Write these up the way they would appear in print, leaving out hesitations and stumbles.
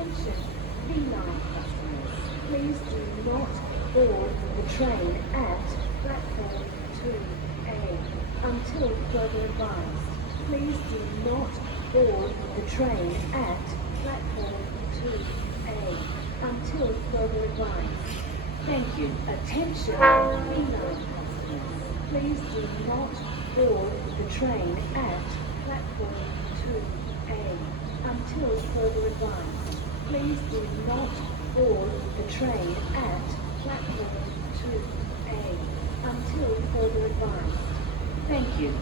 Attention, V9 customers. Please do not board the train at platform 2A until further advised. Please do not board the train at platform 2A until further advised. Thank you. Attention, V9 customers. Please do not board the train at platform 2A until further advised. Please do not board the train at platform 2A until further advised. Thank you.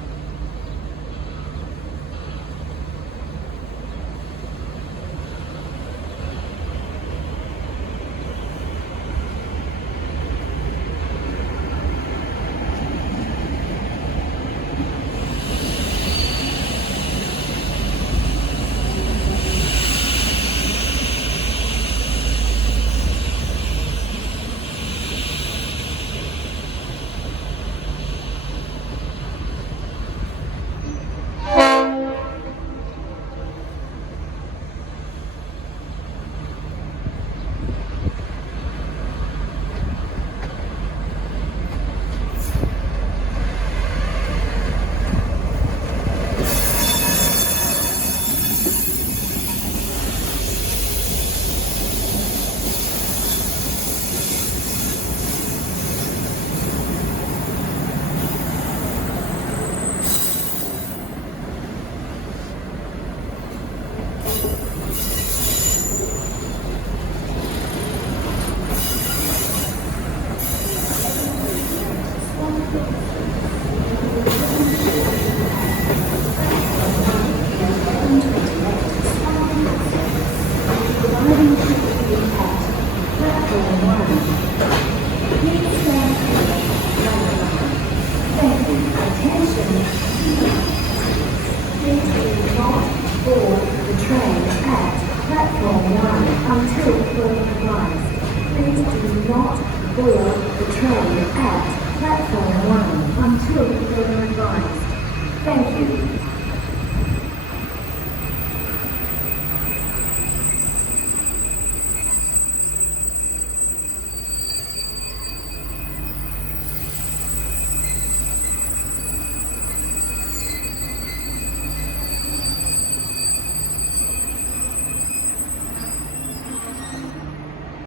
Thank you.